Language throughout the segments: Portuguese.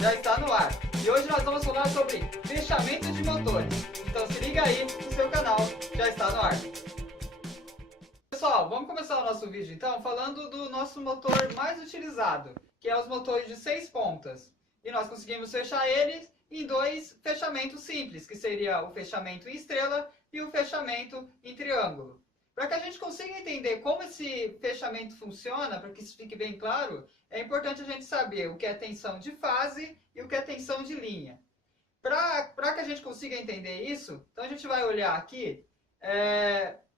já está no ar. E hoje nós vamos falar sobre fechamento de motores. Então se liga aí no seu canal, já está no ar. Pessoal, vamos começar o nosso vídeo então falando do nosso motor mais utilizado, que é os motores de 6 pontas. E nós conseguimos fechar eles em dois fechamentos simples, que seria o fechamento em estrela e o fechamento em triângulo. Para que a gente consiga entender como esse fechamento funciona, para que isso fique bem claro, é importante a gente saber o que é tensão de fase e o que é tensão de linha. Para que a gente consiga entender isso, então a gente vai olhar aqui,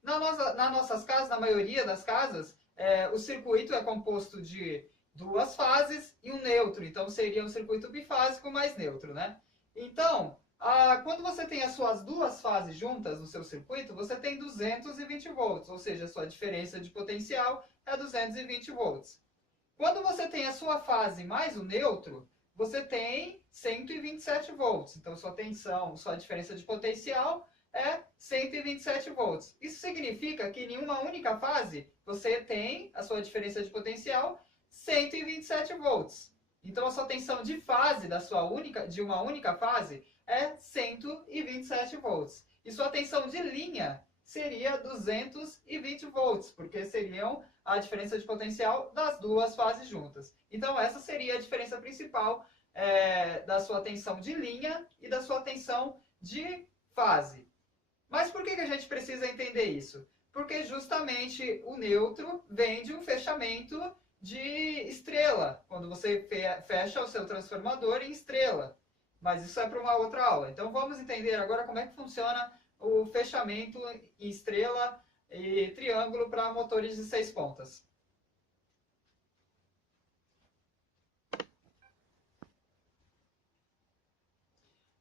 nas nossas casas, na maioria das casas, o circuito é composto de duas fases e um neutro, então seria um circuito bifásico mais neutro, né? Então, quando você tem as suas duas fases juntas no seu circuito, você tem 220 volts, ou seja, a sua diferença de potencial é 220 volts. Quando você tem a sua fase mais o neutro, você tem 127 volts. Então, sua tensão, sua diferença de potencial é 127 volts. Isso significa que em uma única fase, você tem a sua diferença de potencial 127 volts. Então, a sua tensão de fase de uma única fase é 127 volts. E sua tensão de linha seria 220 volts, porque seriam a diferença de potencial das duas fases juntas. Então, essa seria a diferença principal da sua tensão de linha e da sua tensão de fase. Mas por que a gente precisa entender isso? Porque justamente o neutro vem de um fechamento de estrela, quando você fecha o seu transformador em estrela. Mas isso é para uma outra aula. Então vamos entender agora como é que funciona o fechamento em estrela e triângulo para motores de 6 pontas.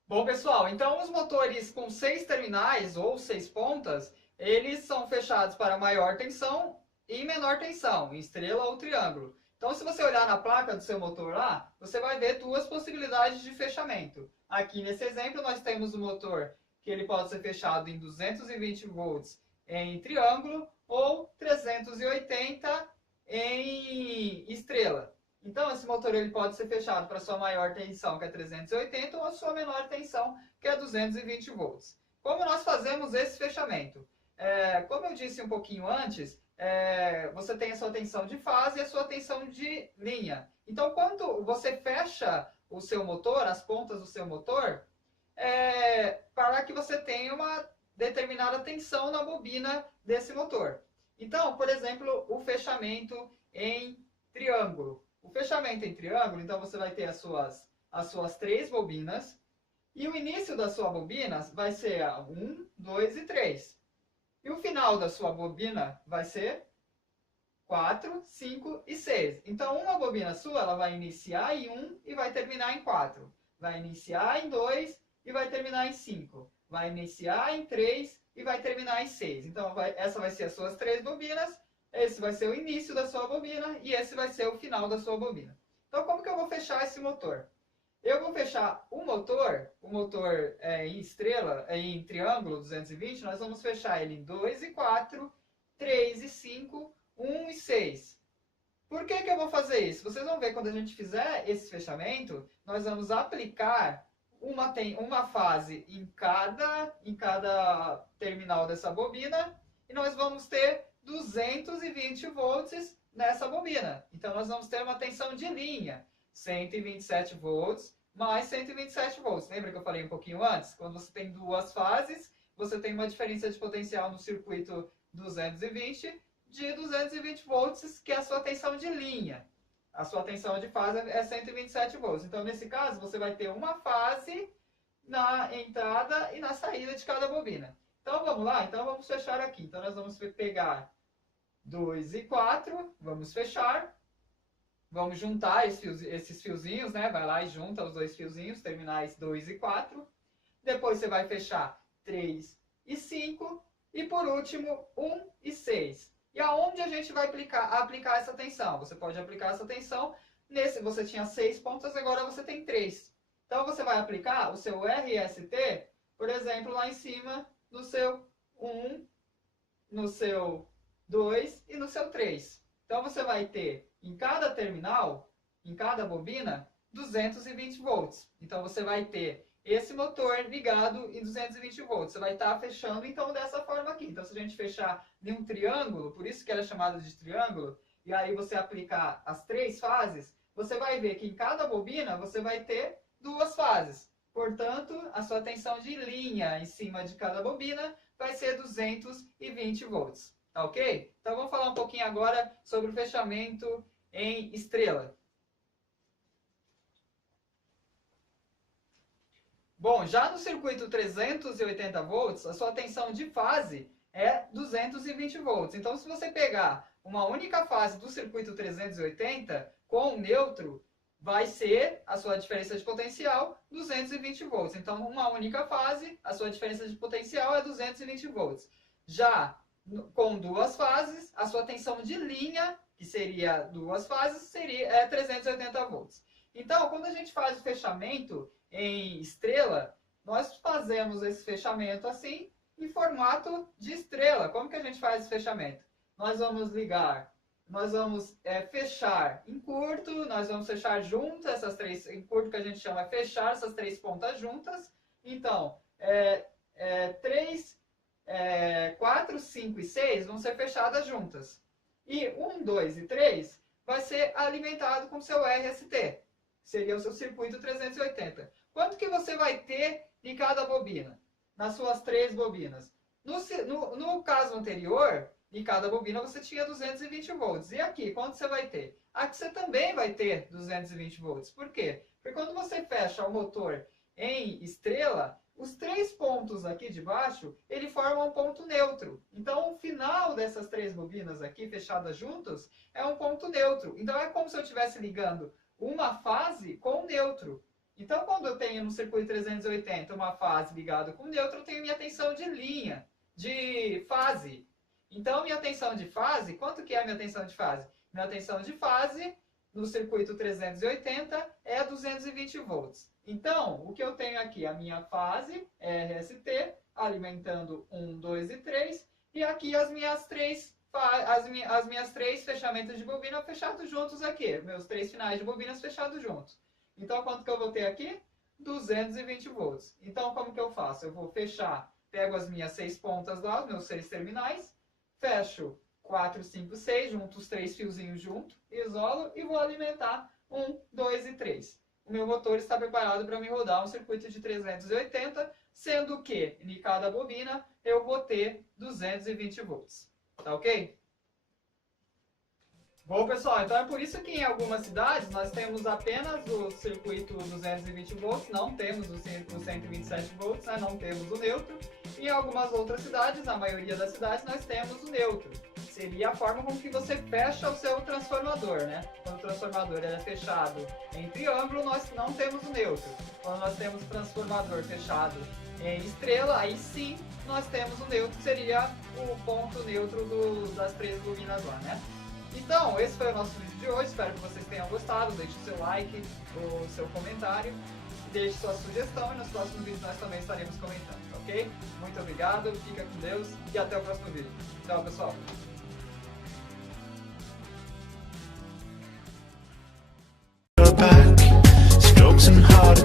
Bom, pessoal, então os motores com 6 terminais ou 6 pontas, eles são fechados para maior tensão e menor tensão, em estrela ou triângulo. Então, se você olhar na placa do seu motor lá, você vai ver duas possibilidades de fechamento. Aqui nesse exemplo, nós temos o motor que ele pode ser fechado em 220 volts em triângulo ou 380 em estrela. Então, esse motor ele pode ser fechado para a sua maior tensão, que é 380, ou a sua menor tensão, que é 220 volts. Como nós fazemos esse fechamento? Como eu disse um pouquinho antes, você tem a sua tensão de fase e a sua tensão de linha. Então, quando você fecha o seu motor, as pontas do seu motor, para que você tenha uma determinada tensão na bobina desse motor. Então, por exemplo, o fechamento em triângulo. O fechamento em triângulo, então você vai ter as suas 3 bobinas, e o início da sua bobina vai ser a 1, 2 e 3. E o final da sua bobina vai ser 4, 5 e 6. Então, uma bobina sua ela vai iniciar em 1 e vai terminar em 4. Vai iniciar em 2 e vai terminar em 5. Vai iniciar em 3 e vai terminar em 6. Então, essa vai ser as suas 3 bobinas. Esse vai ser o início da sua bobina e esse vai ser o final da sua bobina. Então, como que eu vou fechar esse motor? Eu vou fechar o motor em estrela, em triângulo 220, nós vamos fechar ele em 2 e 4, 3 e 5, 1 e 6. Por que eu vou fazer isso? Vocês vão ver quando a gente fizer esse fechamento, nós vamos aplicar uma fase em cada terminal dessa bobina e nós vamos ter 220 volts nessa bobina. Então, nós vamos ter uma tensão de linha, 127 volts mais 127 volts. Lembra que eu falei um pouquinho antes? Quando você tem duas fases, você tem uma diferença de potencial no circuito 220 de 220 volts, que é a sua tensão de linha. A sua tensão de fase é 127 volts. Então, nesse caso, você vai ter uma fase na entrada e na saída de cada bobina. Então, vamos lá? Então, vamos fechar aqui. Então, nós vamos pegar 2 e 4, vamos fechar. Vamos juntar esses fiozinhos, né? Vai lá e junta os dois fiozinhos, terminais 2 e 4. Depois você vai fechar 3 e 5. E por último, 1 e 6. E aonde a gente vai aplicar essa tensão? Você pode aplicar essa tensão você tinha 6 pontas, agora você tem 3. Então você vai aplicar o seu RST, por exemplo, lá em cima no seu 1, no seu 2 e no seu 3. Então você vai ter em cada terminal, em cada bobina, 220 volts. Então, você vai ter esse motor ligado em 220 volts. Você vai estar fechando, então, dessa forma aqui. Então, se a gente fechar em um triângulo, por isso que ela é chamada de triângulo, e aí você aplicar as 3 fases, você vai ver que em cada bobina você vai ter 2 fases. Portanto, a sua tensão de linha em cima de cada bobina vai ser 220 volts. Tá ok? Então, vamos falar um pouquinho agora sobre o fechamento em estrela. Bom, já no circuito 380 volts, a sua tensão de fase é 220 volts. Então, se você pegar uma única fase do circuito 380 com neutro, vai ser a sua diferença de potencial 220 volts. Então, uma única fase, a sua diferença de potencial é 220 volts. Já com 2 fases, a sua tensão de linha, que seria 2 fases, seria 380 volts. Então, quando a gente faz o fechamento em estrela, nós fazemos esse fechamento assim, em formato de estrela. Como que a gente faz esse fechamento? Nós vamos ligar, nós vamos fechar em curto, nós vamos fechar juntas essas 3, em curto que a gente chama fechar essas 3 pontas juntas. Então, 4, 5 e 6 vão ser fechadas juntas. E 1, 2 e 3 vai ser alimentado com seu RST. Seria o seu circuito 380. Quanto que você vai ter em cada bobina? Nas suas 3 bobinas. No caso anterior, em cada bobina você tinha 220 volts. E aqui, quanto você vai ter? Aqui você também vai ter 220 volts. Por quê? Porque quando você fecha o motor em estrela, os 3 pontos aqui de baixo, ele forma um ponto neutro. Então, o final dessas 3 bobinas aqui, fechadas juntas, é um ponto neutro. Então, é como se eu estivesse ligando uma fase com neutro. Então, quando eu tenho no circuito 380 uma fase ligada com neutro, eu tenho minha tensão de linha, de fase. Então, minha tensão de fase, quanto que é a minha tensão de fase? Minha tensão de fase no circuito 380 é 220 volts. Então, o que eu tenho aqui? A minha fase, RST, alimentando 1, 2 e 3. E aqui as minhas 3 fechamentos de bobina fechados juntos aqui. Meus 3 finais de bobinas fechados juntos. Então, quanto que eu vou ter aqui? 220 volts. Então, como que eu faço? Eu vou fechar, pego as minhas 6 pontas lá, os meus 6 terminais, fecho 4, 5, 6, junto os 3 fiozinhos junto, isolo e vou alimentar 1, 2 e 3. O meu motor está preparado para me rodar um circuito de 380, sendo que em cada bobina eu vou ter 220 volts. Tá ok? Bom, pessoal, então é por isso que em algumas cidades nós temos apenas o circuito 220 volts, não temos o 127 volts, né? Não temos o neutro. E em algumas outras cidades, a maioria das cidades, nós temos o neutro. Seria a forma com que você fecha o seu transformador, né? Quando o transformador é fechado em triângulo, nós não temos o neutro. Quando nós temos o transformador fechado em estrela, aí sim nós temos o neutro, que seria o ponto neutro das 3 bobinas lá, né? Então, esse foi o nosso vídeo de hoje, espero que vocês tenham gostado, deixe o seu like, o seu comentário, deixe sua sugestão e nos próximos vídeos nós também estaremos comentando, ok? Muito obrigado, fica com Deus e até o próximo vídeo. Tchau, pessoal! Strokes and hard